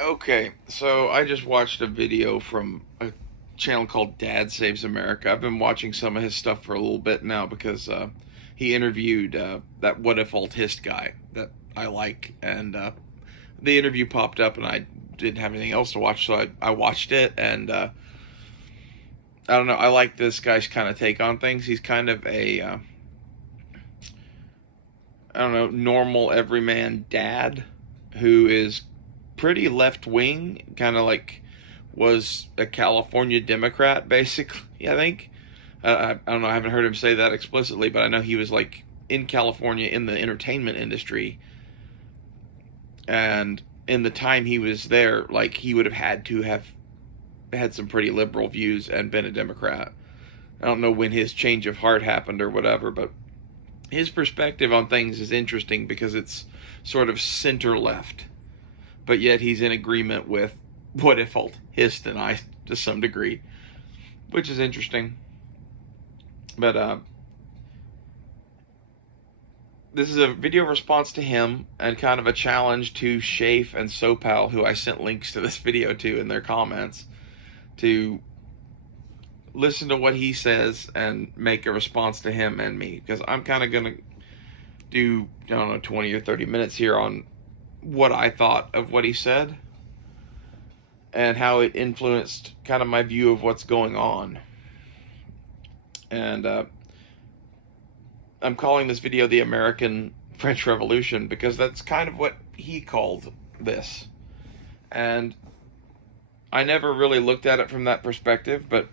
Okay, so I just watched a video from a channel called Dadsavesamerica. I've been watching some of his stuff for a little bit now because he interviewed that What If Altist guy that I like, and the interview popped up, and I didn't have anything else to watch, so I watched it, and I don't know. I like this guy's kind of take on things. He's kind of a I don't know, normal everyman dad who is pretty left wing, kind of like was a California Democrat, basically. I think. I don't know. I haven't heard him say that explicitly, but I know he was like in California in the entertainment industry, and in the time he was there, like he would have had to have had some pretty liberal views and been a Democrat. I don't know when his change of heart happened or whatever, but his perspective on things is interesting because it's sort of center left, but yet he's in agreement with what if Hist and I to some degree, which is interesting. But this is a video response to him and kind of a challenge to Shafe and Sopal, who I sent links to this video to in their comments, to listen to what he says and make a response to him and me, because I'm kind of going to do, I don't know, 20 or 30 minutes here on what I thought of what he said and how it influenced kind of my view of what's going on. And I'm calling this video the American French Revolution because that's kind of what he called this. And I never really looked at it from that perspective, but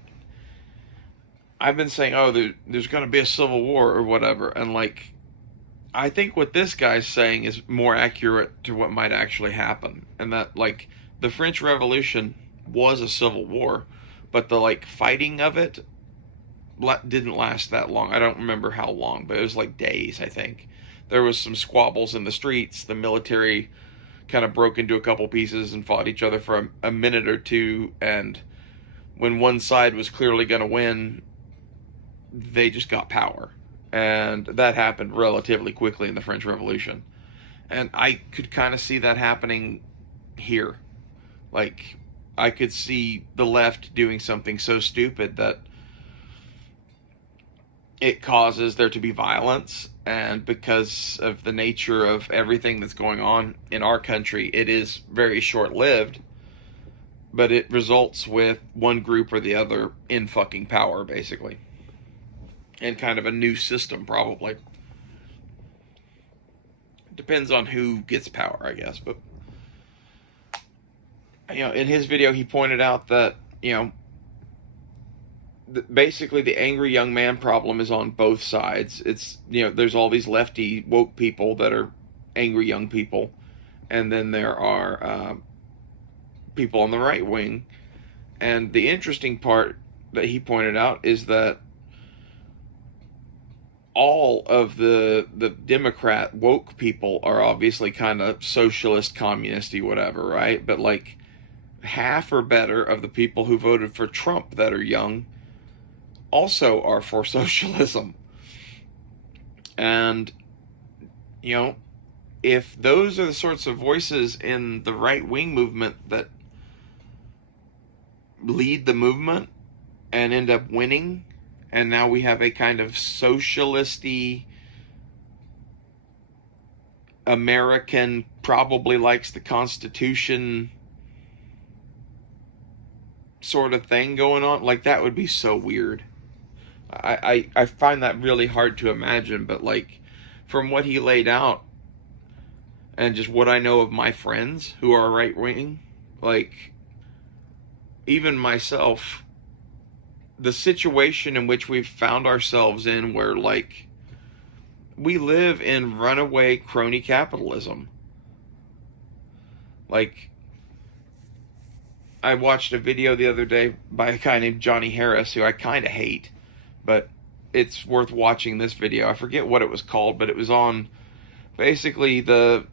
I've been saying, oh, there's going to be a civil war or whatever. And like, I think what this guy's saying is more accurate to what might actually happen. And that, like, the French Revolution was a civil war, but the, like, fighting of it didn't last that long. I don't remember how long, but it was like days, I think. There was some squabbles in the streets. The military kind of broke into a couple pieces and fought each other for a minute or two. And when one side was clearly going to win, they just got power. And that happened relatively quickly in the French Revolution. And I could kind of see that happening here. Like, I could see the left doing something so stupid that it causes there to be violence. And because of the nature of everything that's going on in our country, it is very short lived. But it results with one group or the other in fucking power, basically. And kind of a new system, probably. Depends on who gets power, I guess. But, you know, in his video, he pointed out that, you know, basically the angry young man problem is on both sides. It's, you know, there's all these lefty woke people that are angry young people, and then there are people on the right wing. And the interesting part that he pointed out is that all of the Democrat woke people are obviously kind of socialist, communisty, whatever, right? But like half or better of the people who voted for Trump that are young also are for socialism. And, you know, if those are the sorts of voices in the right wing movement that lead the movement and end up winning, and now we have a kind of socialisty American, probably likes the Constitution sort of thing going on, like that would be so weird. I find that really hard to imagine, but like from what he laid out and just what I know of my friends who are right wing, like even myself, the situation in which we've found ourselves in where like we live in runaway crony capitalism. Like, I watched a video the other day by a guy named Johnny Harris, who I kind of hate, but it's worth watching this video. I forget what it was called, but it was on basically the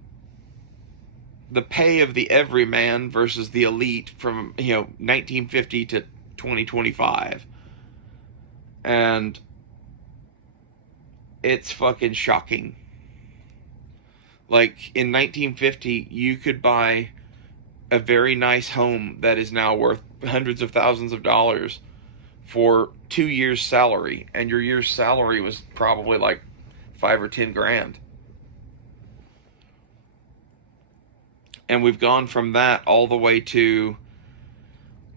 pay of the everyman versus the elite from, you know, 1950 to 2025. And it's fucking shocking. Like in 1950, you could buy a very nice home that is now worth hundreds of thousands of dollars for 2 years' salary, and your year's salary was probably like 5 or 10 grand. And we've gone from that all the way to,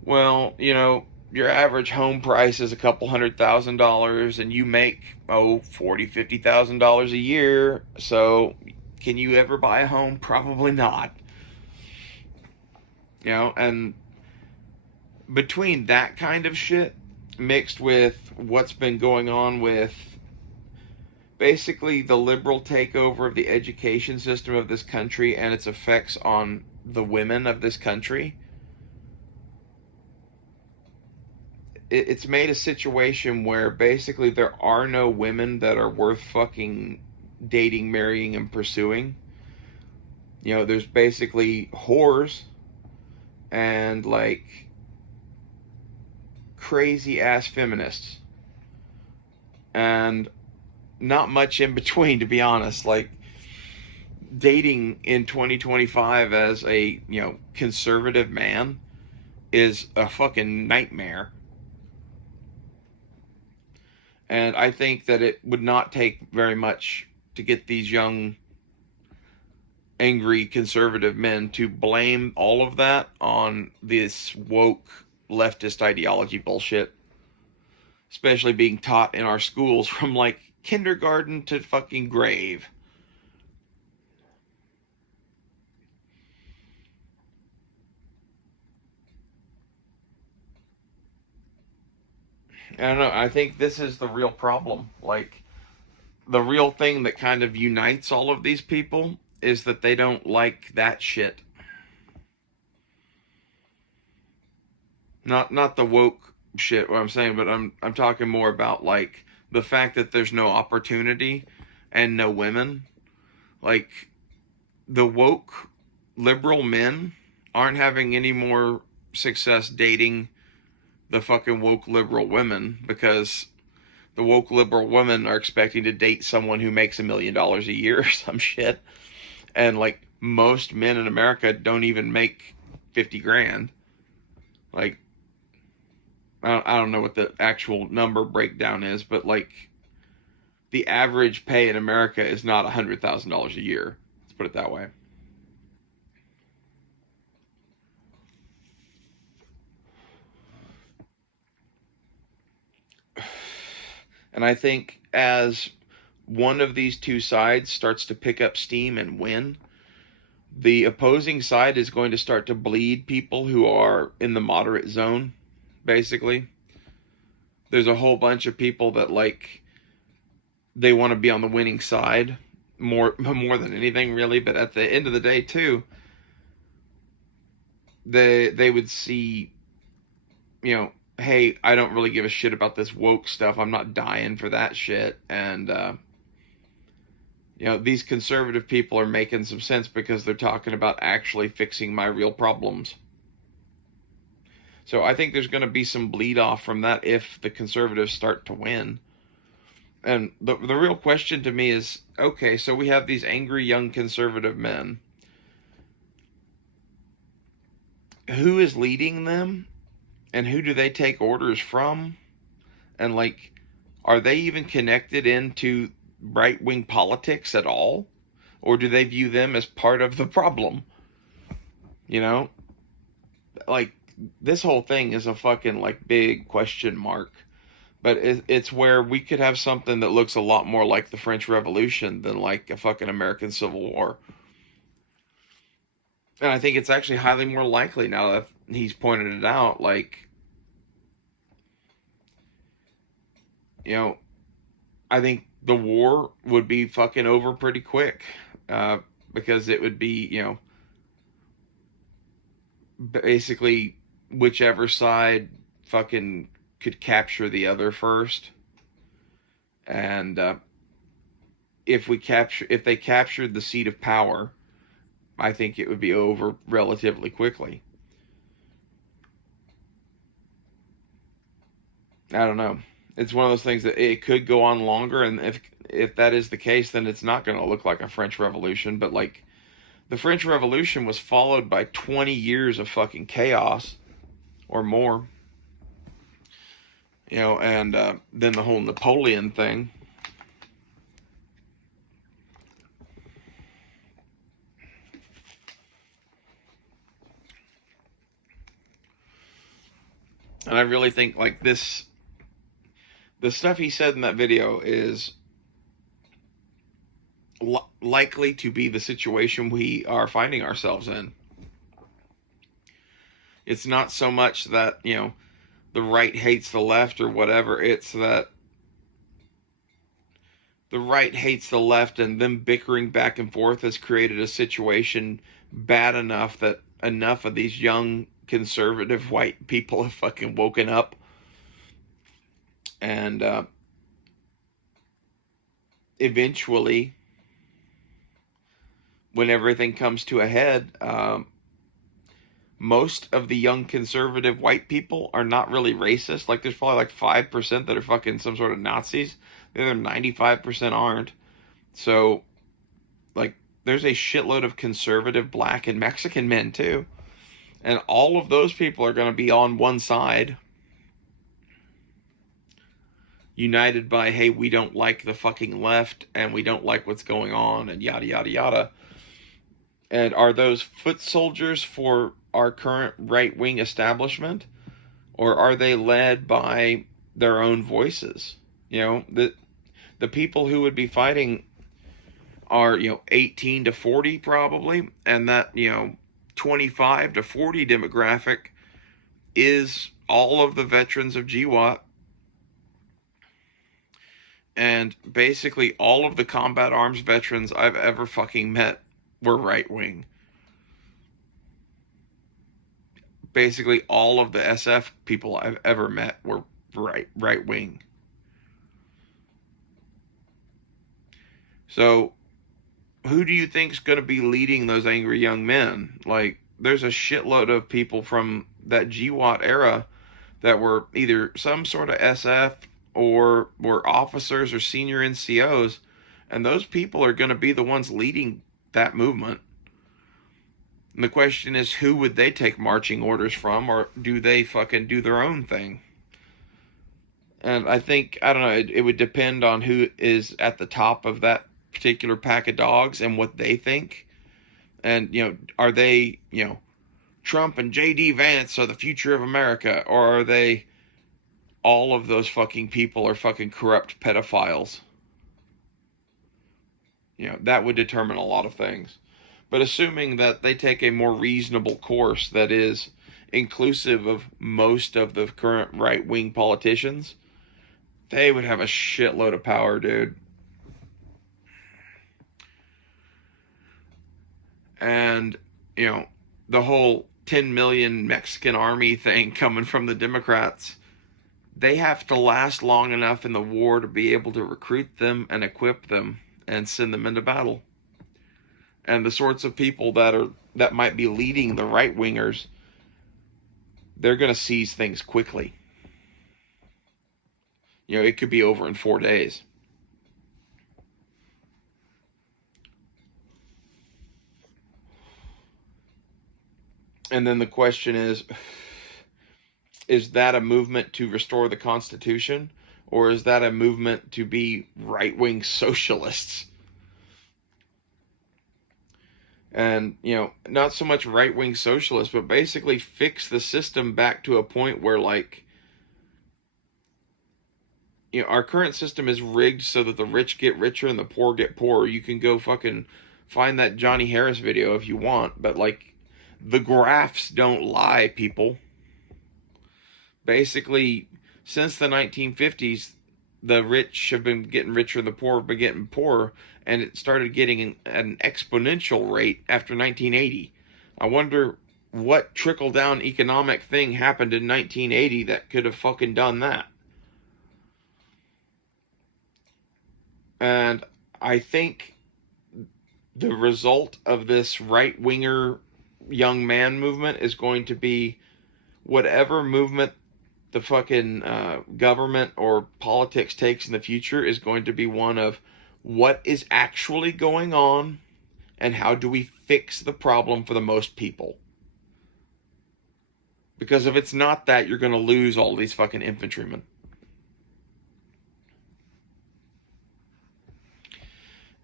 well, your average home price is a couple $100,000, and you make, 40, $50,000 a year. So can you ever buy a home? Probably not. And between that kind of shit mixed with what's been going on with basically the liberal takeover of the education system of this country and its effects on the women of this country, it's made a situation where basically there are no women that are worth fucking dating, marrying, and pursuing. There's basically whores and like crazy ass feminists and not much in between, to be honest. Like, dating in 2025 as a conservative man is a fucking nightmare. And I think that it would not take very much to get these young angry conservative men to blame all of that on this woke leftist ideology bullshit, especially being taught in our schools from like kindergarten to fucking grave. I don't know. I think this is the real problem. Like, the real thing that kind of unites all of these people is that they don't like that shit. Not the woke shit, what I'm saying, but I'm talking more about like the fact that there's no opportunity and no women. Like, the woke liberal men aren't having any more success dating the fucking woke liberal women because the woke liberal women are expecting to date someone who makes $1 million a year or some shit. And like most men in America don't even make 50 grand. Like, I don't know what the actual number breakdown is, but like the average pay in America is not $100,000 a year. Let's put it that way. And I think as one of these two sides starts to pick up steam and win, the opposing side is going to start to bleed people who are in the moderate zone, basically. There's a whole bunch of people that like they want to be on the winning side more than anything, really, but at the end of the day too, they would see, hey, I don't really give a shit about this woke stuff. I'm not dying for that shit. And these conservative people are making some sense because they're talking about actually fixing my real problems. So I think there's going to be some bleed off from that if the conservatives start to win. And the real question to me is, okay, so we have these angry young conservative men. Who is leading them? And who do they take orders from? And like, are they even connected into right-wing politics at all? Or do they view them as part of the problem? Like, this whole thing is a fucking like big question mark. But it's where we could have something that looks a lot more like the French Revolution than like a fucking American Civil War. And I think it's actually highly more likely now that he's pointed it out. Like, I think the war would be fucking over pretty quick. Because it would be, basically whichever side fucking could capture the other first. And if they captured the seat of power, I think it would be over relatively quickly. I don't know. It's one of those things that it could go on longer, and if that is the case, then it's not going to look like a French Revolution. But like The French Revolution was followed by 20 years of fucking chaos or more. And then the whole Napoleon thing. And I really think like this, the stuff he said in that video is likely to be the situation we are finding ourselves in. It's not so much that, the right hates the left or whatever. It's that the right hates the left, and them bickering back and forth has created a situation bad enough that enough of these young conservative white people have fucking woken up. And eventually, when everything comes to a head, most of the young conservative white people are not really racist. Like, there's probably like 5% that are fucking some sort of Nazis. The other 95% aren't. So, like, there's a shitload of conservative black and Mexican men too. And all of those people are going to be on one side, united by, hey, we don't like the fucking left and we don't like what's going on and yada, yada, yada. And are those foot soldiers for our current right-wing establishment? Or are they led by their own voices? The people who would be fighting are, 18 to 40 probably. And that, 25 to 40 demographic is all of the veterans of GWAT. And basically all of the combat arms veterans I've ever fucking met were right-wing. Basically all of the SF people I've ever met were right-wing. So who do you think's going to be leading those angry young men? Like, there's a shitload of people from that GWAT era that were either some sort of SF or were officers or senior NCOs, and those people are going to be the ones leading that movement. And the question is, who would they take marching orders from, or do they fucking do their own thing? And I think, I don't know, it would depend on who is at the top of that particular pack of dogs and what they think. And, are they, Trump and J.D. Vance are the future of America, or are they all of those fucking people are fucking corrupt pedophiles? That would determine a lot of things. But assuming that they take a more reasonable course that is inclusive of most of the current right-wing politicians, they would have a shitload of power, dude. And, the whole 10 million Mexican army thing coming from the Democrats, they have to last long enough in the war to be able to recruit them and equip them and send them into battle. And the sorts of people that might be leading the right-wingers, they're going to seize things quickly. It could be over in 4 days. And then the question is that a movement to restore the Constitution? Or is that a movement to be right-wing socialists? And, not so much right-wing socialists, but basically fix the system back to a point where, like, our current system is rigged so that the rich get richer and the poor get poorer. You can go fucking find that Johnny Harris video if you want, but, like, the graphs don't lie, people. Basically, since the 1950s, the rich have been getting richer and the poor have been getting poorer, and it started getting an exponential rate after 1980. I wonder what trickle-down economic thing happened in 1980 that could have fucking done that. And I think the result of this right-winger young man movement is going to be whatever movement the fucking government or politics takes in the future is going to be one of what is actually going on and how do we fix the problem for the most people. Because if it's not that, you're going to lose all these fucking infantrymen.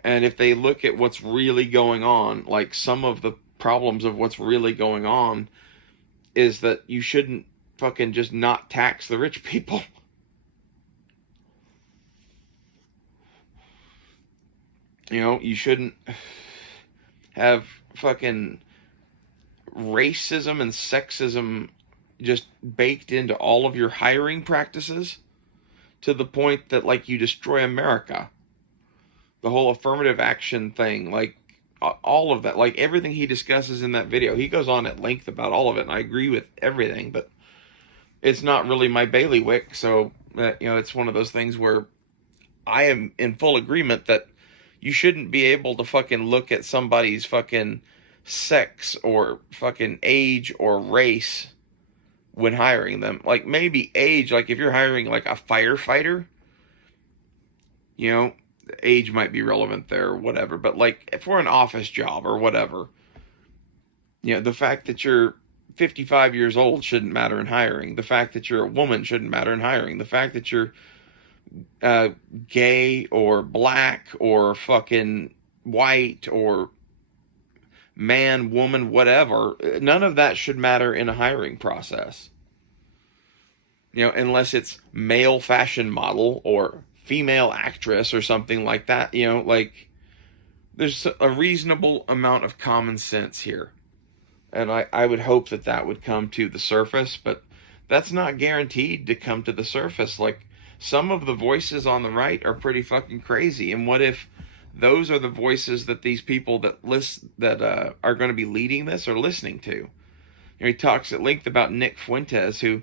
And if they look at what's really going on, like some of the problems of what's really going on is that you shouldn't fucking just not tax the rich people. You know, you shouldn't have fucking racism and sexism just baked into all of your hiring practices to the point that, like, you destroy America. The whole affirmative action thing, like, all of that, like, everything he discusses in that video, he goes on at length about all of it, and I agree with everything, but it's not really my bailiwick, so, you know, it's one of those things where I am in full agreement that you shouldn't be able to fucking look at somebody's fucking sex or fucking age or race when hiring them. Like, maybe age, like if you're hiring like a firefighter, you know, age might be relevant there or whatever, but like for an office job or whatever, you know, the fact that you're 55 years old shouldn't matter in hiring. The fact that you're a woman shouldn't matter in hiring. The fact that you're gay or black or fucking white or man, woman, whatever, none of that should matter in a hiring process. You know, unless it's male fashion model or female actress or something like that, you know, like there's a reasonable amount of common sense here. And I would hope that that would come to the surface, but that's not guaranteed to come to the surface. Like, some of the voices on the right are pretty fucking crazy. And what if those are the voices that these people that are going to be leading this are listening to? You know, he talks at length about Nick Fuentes, who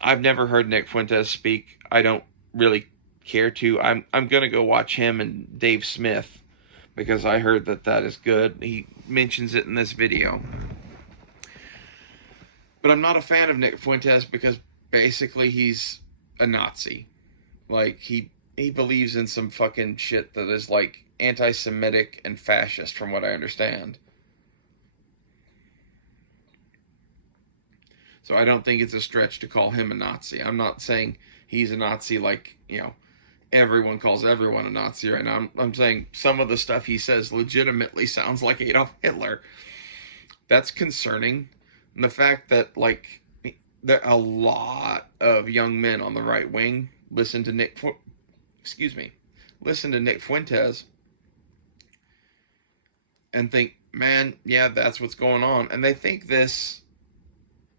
I've never heard Nick Fuentes speak. I don't really care to. I'm going to go watch him and Dave Smith because I heard that is good. He mentions it in this video. But I'm not a fan of Nick Fuentes because basically he's a Nazi. Like, he believes in some fucking shit that is like anti-Semitic and fascist from what I understand. So I don't think it's a stretch to call him a Nazi. I'm not saying he's a Nazi like, you know, everyone calls everyone a Nazi right now. I'm saying some of the stuff he says legitimately sounds like Adolf Hitler. That's concerning. And the fact that, like, there a lot of young men on the right wing listen to Nick Fuentes and think, man, yeah, that's what's going on. And they think this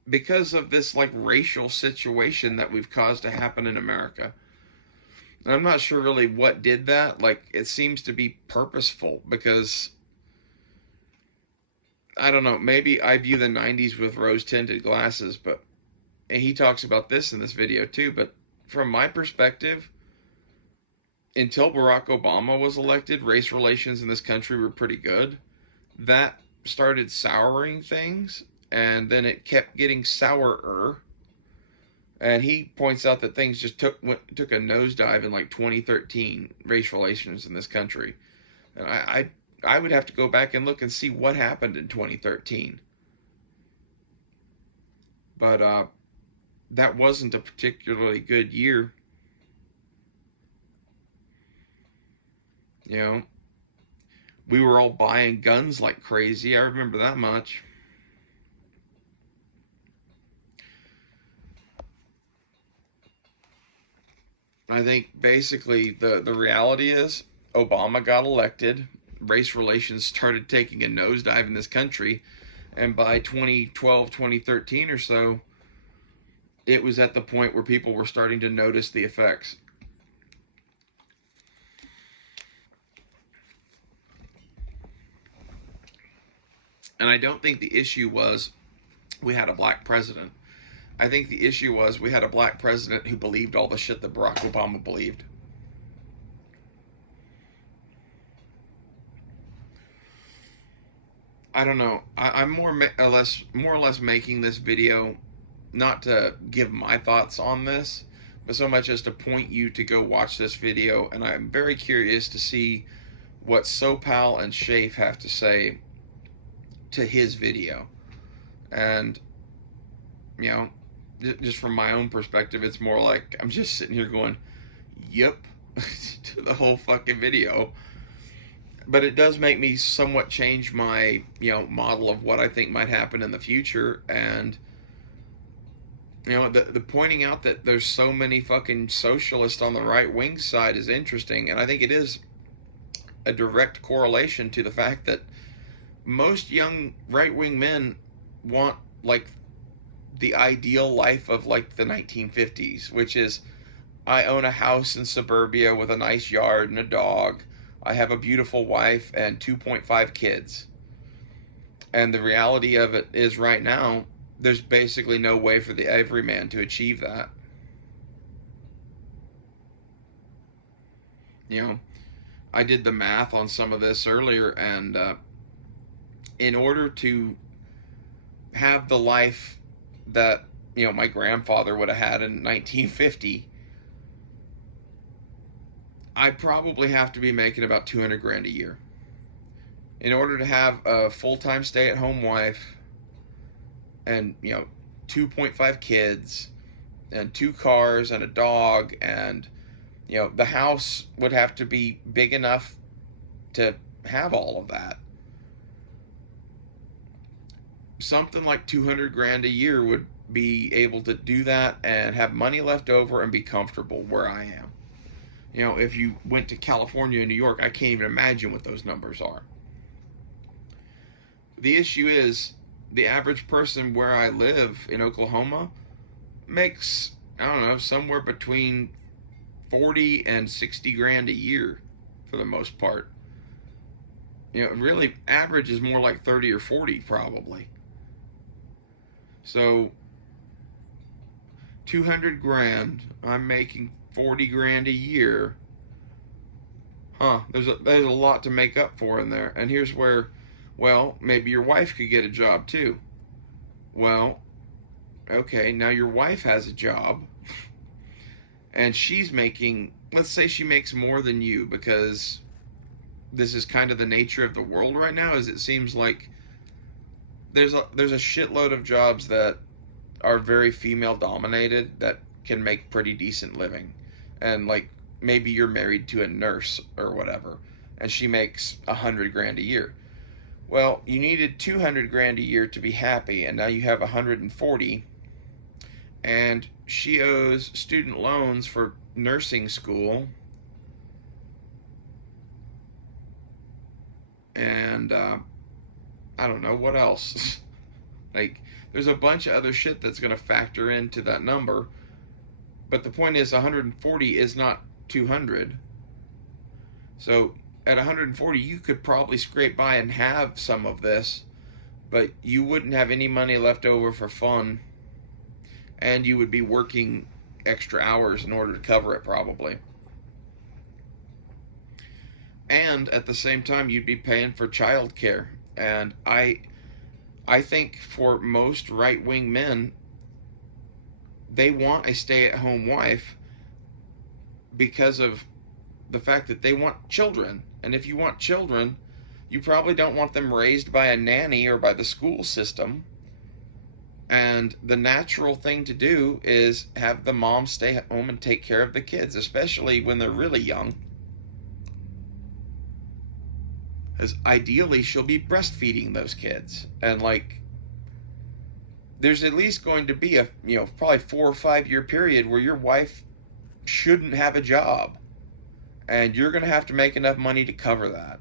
because of this, like, racial situation that we've caused to happen in America. And I'm not sure really what did that. Like, it seems to be purposeful because, I don't know, maybe I view the 90s with rose-tinted glasses, and he talks about this in this video too, but from my perspective, until Barack Obama was elected, race relations in this country were pretty good. That started souring things, and then it kept getting sourer. And he points out that things just took a nosedive in like 2013, race relations in this country. And I would have to go back and look and see what happened in 2013. But that wasn't a particularly good year. You know, we were all buying guns like crazy. I remember that much. I think basically the reality is Obama got elected. Race relations started taking a nosedive in this country. And by 2012, 2013 or so, it was at the point where people were starting to notice the effects. And I don't think the issue was we had a black president. I think the issue was we had a black president who believed all the shit that Barack Obama believed. I don't know. I'm more or less making this video not to give my thoughts on this, but so much as to point you to go watch this video. And I'm very curious to see what SoPal and Shafe have to say to his video. And, you know, just from my own perspective, it's more like I'm just sitting here going, yep, to the whole fucking video. But it does make me somewhat change my, model of what I think might happen in the future. And, the pointing out that there's so many fucking socialists on the right wing side is interesting. And I think it is a direct correlation to the fact that most young right wing men want, like, the ideal life of, like, the 1950s, which is, I own a house in suburbia with a nice yard and a dog. I have a beautiful wife and 2.5 kids. And the reality of it is, right now, there's basically no way for the everyman to achieve that. I did the math on some of this earlier, and in order to have the life that, my grandfather would have had in 1950, I probably have to be making about 200 grand a year. In order to have a full-time stay-at-home wife and, 2.5 kids and 2 cars and a dog, and, the house would have to be big enough to have all of that. Something like 200 grand a year would be able to do that and have money left over and be comfortable where I am. If you went to California and New York, I can't even imagine what those numbers are. The issue is, the average person where I live in Oklahoma makes, I don't know, somewhere between 40 and 60 grand a year for the most part. Really, average is more like 30 or 40 probably. So, 200 grand, I'm making 40 grand a year. There's a lot to make up for in there. And here's where, well, maybe your wife could get a job too. Well, okay, now your wife has a job and she's making, let's say she makes more than you, because this is kind of the nature of the world right now, is it seems like there's a shitload of jobs that are very female dominated that can make pretty decent living. And, like, maybe you're married to a nurse or whatever, and she makes 100 grand a year. Well, you needed 200 grand a year to be happy, and now you have 140, and she owes student loans for nursing school, and I don't know what else. Like, there's a bunch of other shit that's going to factor into that number. But the point is, 140 is not 200. So at 140, you could probably scrape by and have some of this, but you wouldn't have any money left over for fun, and you would be working extra hours in order to cover it probably. And at the same time, you'd be paying for childcare. And I think for most right-wing men, they want a stay-at-home wife because of the fact that they want children. And if you want children, you probably don't want them raised by a nanny or by the school system. And the natural thing to do is have the mom stay home and take care of the kids, especially when they're really young. Because ideally, she'll be breastfeeding those kids. And, like, there's at least going to be a, probably 4 or 5 year period where your wife shouldn't have a job. And you're going to have to make enough money to cover that.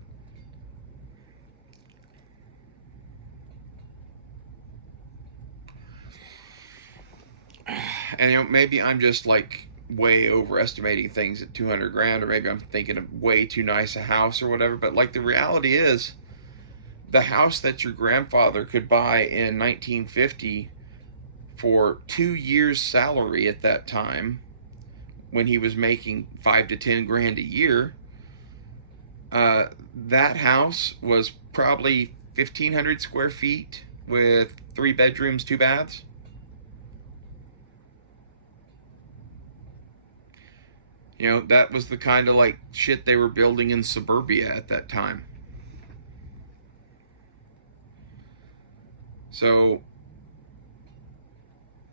And, maybe I'm just, like, way overestimating things at 200 grand, or maybe I'm thinking of way too nice a house or whatever. But, like, the reality is, the house that your grandfather could buy in 1950 for 2 years' salary at that time, when he was making 5 to 10 grand a year, that house was probably 1,500 square feet with 3 bedrooms, 2 baths. That was the kind of, like, shit they were building in suburbia at that time. So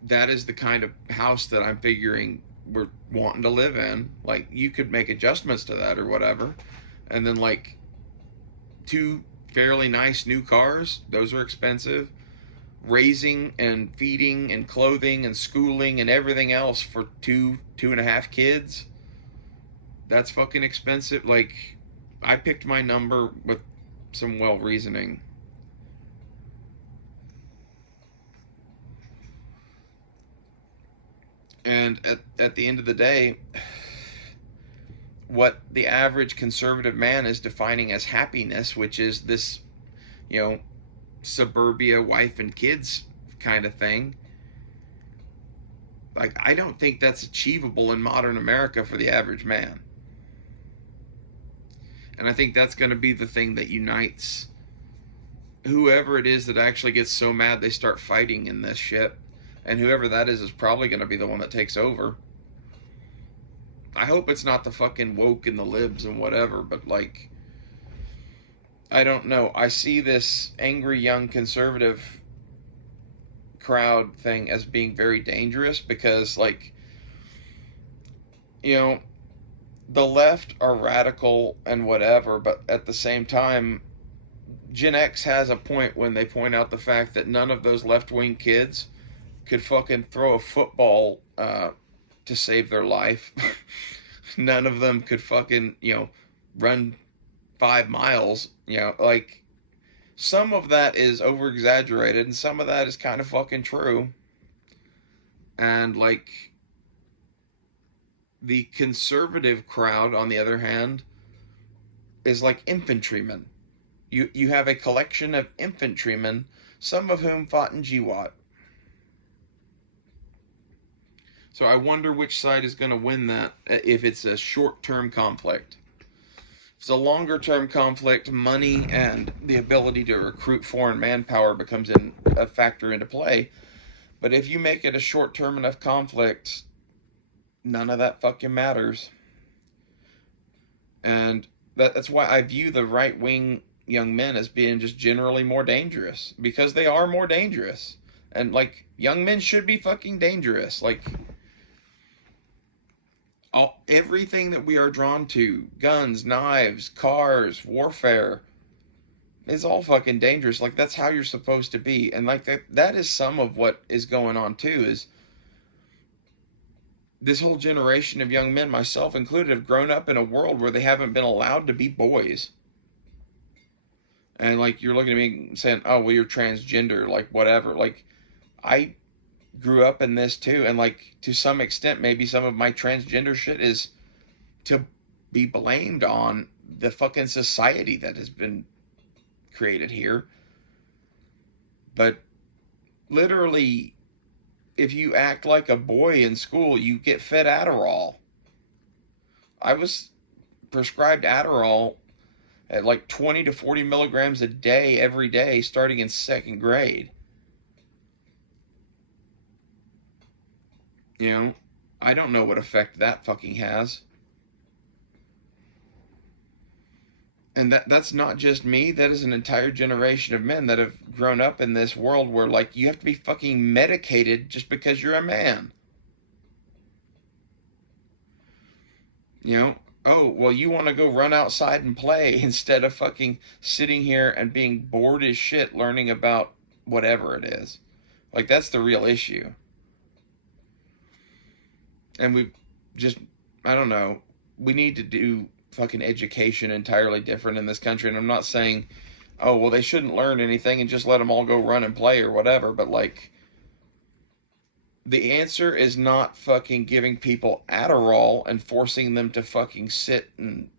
that is the kind of house that I'm figuring we're wanting to live in. Like, you could make adjustments to that or whatever. And then, like, two fairly nice new cars, those are expensive. Raising and feeding and clothing and schooling and everything else for two and a half kids, that's fucking expensive. Like, I picked my number with some well reasoning. And at the end of the day, what the average conservative man is defining as happiness, which is this, you know, suburbia, wife and kids kind of thing, like, I don't think that's achievable in modern America for the average man. And I think that's going to be the thing that unites whoever it is that actually gets so mad they start fighting in this shit. And whoever that is probably going to be the one that takes over. I hope it's not the fucking woke and the libs and whatever, but, like, I don't know. I see this angry young conservative crowd thing as being very dangerous because, like, you know, the left are radical and whatever, but at the same time, Gen X has a point when they point out the fact that none of those left-wing kids could fucking throw a football to save their life. None of them could fucking, you know, run 5 miles. You know, like, some of that is over-exaggerated and some of that is kind of fucking true. And, like, the conservative crowd, on the other hand, is like infantrymen. You have a collection of infantrymen, some of whom fought in GWAT. So I wonder which side is going to win that if it's a short-term conflict. If it's a longer-term conflict, money and the ability to recruit foreign manpower becomes a factor into play. But if you make it a short-term enough conflict, none of that fucking matters. And that's why I view the right-wing young men as being just generally more dangerous. Because they are more dangerous. And, like, young men should be fucking dangerous. Like, everything that we are drawn to, guns, knives, cars, warfare, is all fucking dangerous. Like, that's how you're supposed to be. And, like, that is some of what is going on too, is this whole generation of young men, myself included, have grown up in a world where they haven't been allowed to be boys. And, like, you're looking at me saying, oh, well, you're transgender, like, whatever. Like, I grew up in this too, and, like, to some extent, maybe some of my transgender shit is to be blamed on the fucking society that has been created here. But literally, if you act like a boy in school, you get fed Adderall. I was prescribed Adderall at like 20 to 40 milligrams a day, every day, starting in 2nd grade. You know, I don't know what effect that fucking has. And that's not just me, that is an entire generation of men that have grown up in this world where, like, you have to be fucking medicated just because you're a man. You know, oh, well, you want to go run outside and play instead of fucking sitting here and being bored as shit learning about whatever it is. Like, that's the real issue. And we just, I don't know, we need to do fucking education entirely different in this country. And I'm not saying, oh, well, they shouldn't learn anything and just let them all go run and play or whatever. But, like, the answer is not fucking giving people Adderall and forcing them to fucking sit and,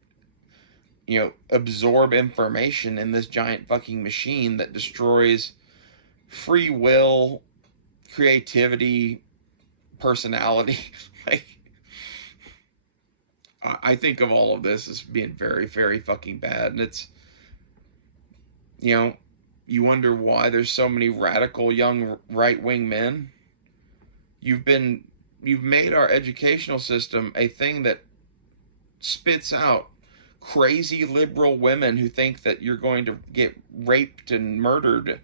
you know, absorb information in this giant fucking machine that destroys free will, creativity, personality. Like, I think of all of this as being very, very fucking bad. And it's, you know, you wonder why there's so many radical young right-wing men. You've made our educational system a thing that spits out crazy liberal women who think that you're going to get raped and murdered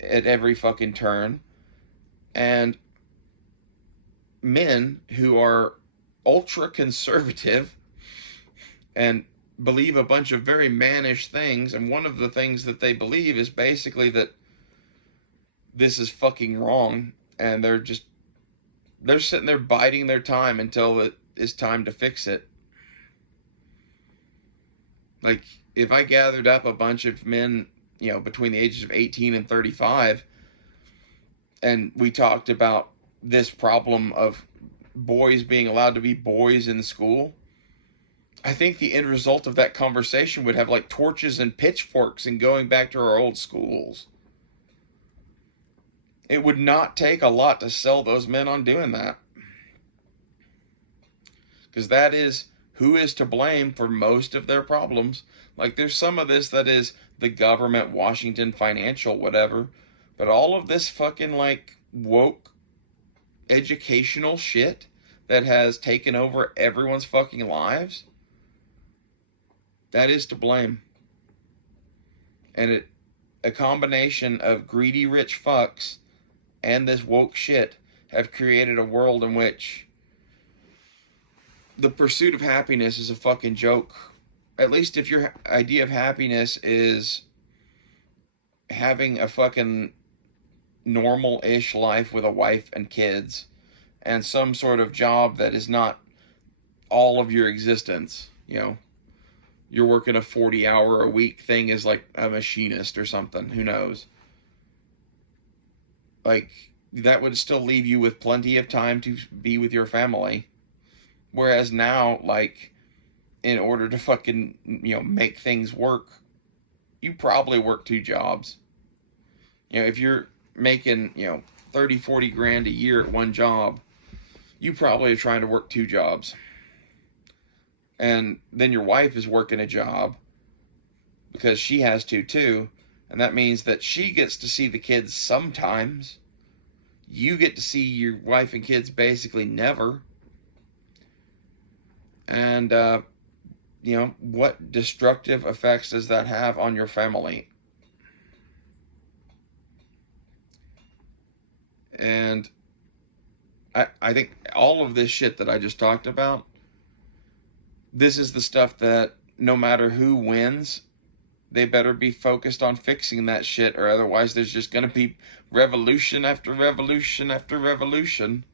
at every fucking turn. And men who are ultra conservative and believe a bunch of very mannish things, and one of the things that they believe is basically that this is fucking wrong, and they're sitting there biding their time until it is time to fix it. Like, if I gathered up a bunch of men, between the ages of 18 and 35, and we talked about this problem of boys being allowed to be boys in school, I think the end result of that conversation would have like torches and pitchforks and going back to our old schools. It would not take a lot to sell those men on doing that. Because that is who is to blame for most of their problems. Like, there's some of this that is the government, Washington, financial, whatever. But all of this fucking, like, woke educational shit that has taken over everyone's fucking lives, that is to blame. And a combination of greedy rich fucks and this woke shit have created a world in which the pursuit of happiness is a fucking joke. At least if your idea of happiness is having a fucking normal-ish life with a wife and kids and some sort of job that is not all of your existence. You're working a 40-hour-a-week thing as like a machinist or something. Who knows? Like, that would still leave you with plenty of time to be with your family. Whereas now, like, in order to fucking, make things work, you probably work 2 jobs. If you're making, 30, 40 grand a year at one job, you probably are trying to work 2 jobs. And then your wife is working a job because she has to too. And that means that she gets to see the kids sometimes. You get to see your wife and kids basically never. And, what destructive effects does that have on your family? And I think all of this shit that I just talked about, this is the stuff that no matter who wins, they better be focused on fixing that shit, or otherwise there's just going to be revolution after revolution after revolution.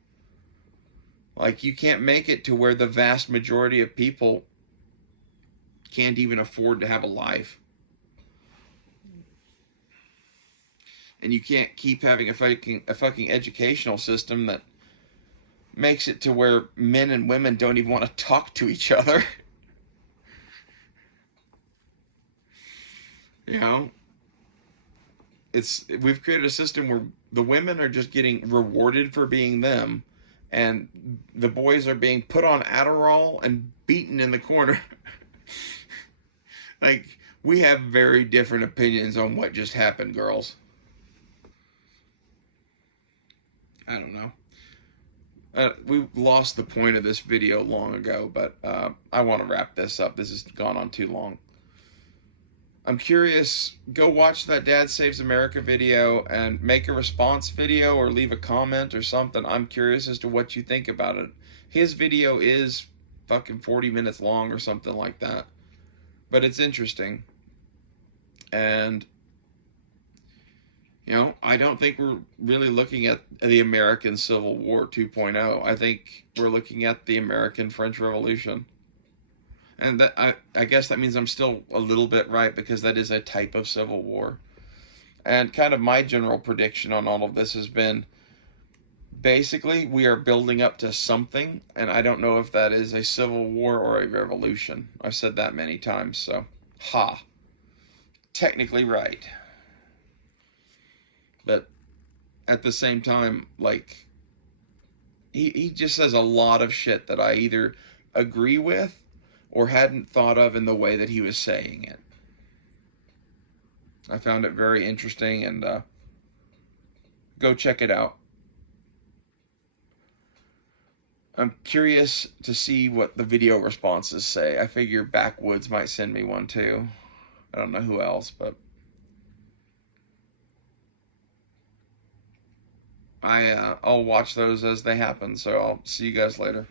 Like, you can't make it to where the vast majority of people can't even afford to have a life. And you can't keep having a fucking educational system that makes it to where men and women don't even want to talk to each other. We've created a system where the women are just getting rewarded for being them, and the boys are being put on Adderall and beaten in the corner. Like, we have very different opinions on what just happened, girls. I don't know. We lost the point of this video long ago, but I want to wrap this up. This has gone on too long. I'm curious, go watch that Dad Saves America video and make a response video or leave a comment or something. I'm curious as to what you think about it. His video is fucking 40 minutes long or something like that. But it's interesting. And, I don't think we're really looking at the American Civil War 2.0. I think we're looking at the American French Revolution. And that, I guess that means I'm still a little bit right, because that is a type of civil war. And kind of my general prediction on all of this has been, basically, we are building up to something, and I don't know if that is a civil war or a revolution. I've said that many times, so, technically right. But at the same time, like, he just says a lot of shit that I either agree with or hadn't thought of in the way that he was saying it. I found it very interesting, and go check it out. I'm curious to see what the video responses say. I figure Backwoods might send me one too. I don't know who else, but I'll watch those as they happen. So I'll see you guys later.